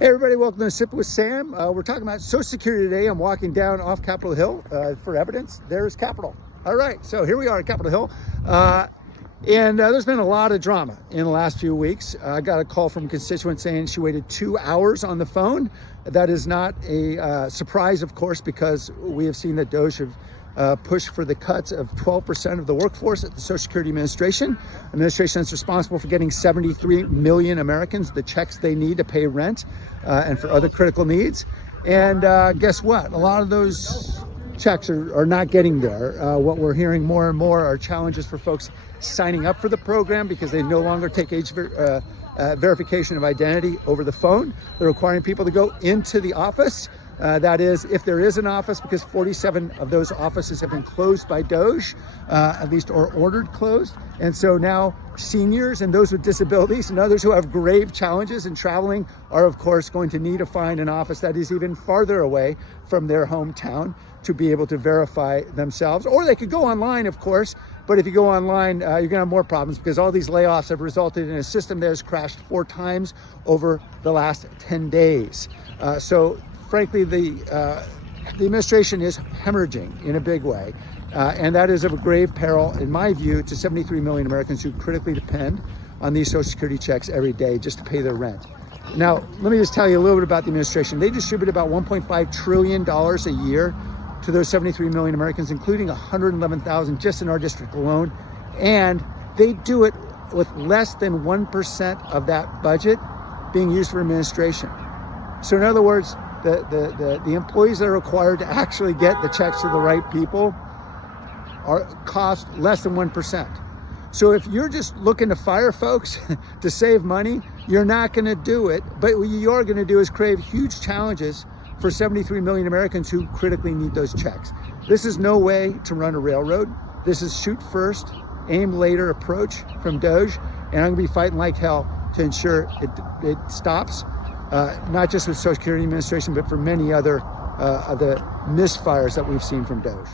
Hey everybody, welcome to Sip with Sam. We're talking about Social Security today. I'm walking down off Capitol Hill for evidence. There's Capitol. All right, so here we are at Capitol Hill. There's been a lot of drama in the last few weeks. I got a call from a constituent saying she waited 2 hours on the phone. That is not a surprise, of course, because we have seen that DOGE have push for the cuts of 12% of the workforce at the Social Security Administration. Administration is responsible for getting 73 million Americans the checks they need to pay rent and for other critical needs. And guess what? A lot of those checks are not getting there. What we're hearing more and more are challenges for folks signing up for the program because they no longer take age verification of identity over the phone. They're requiring people to go into the office. That is, if there is an office, because 47 of those offices have been closed by DOGE, at least, or ordered closed. And so now seniors and those with disabilities and others who have grave challenges in traveling are, of course, going to need to find an office that is even farther away from their hometown to be able to verify themselves. Or they could go online, of course, but if you go online, you're gonna have more problems because all these layoffs have resulted in a system that has crashed 4 times over the last 10 days. Frankly, the administration is hemorrhaging in a big way, and that is of a grave peril, in my view, to 73 million Americans who critically depend on these Social Security checks every day just to pay their rent. Now, let me just tell you a little bit about the administration. They distribute about $1.5 trillion a year to those 73 million Americans, including 111,000 just in our district alone, and they do it with less than 1% of that budget being used for administration. So in other words, the employees that are required to actually get the checks to the right people cost less than 1%. So if you're just looking to fire folks to save money, you're not going to do it. But what you are going to do is create huge challenges for 73 million Americans who critically need those checks. This is no way to run a railroad. This is shoot first, aim later approach from DOGE, and I'm going to be fighting like hell to ensure it stops. Not just with Social Security Administration, but for many other of the misfires that we've seen from DOGE.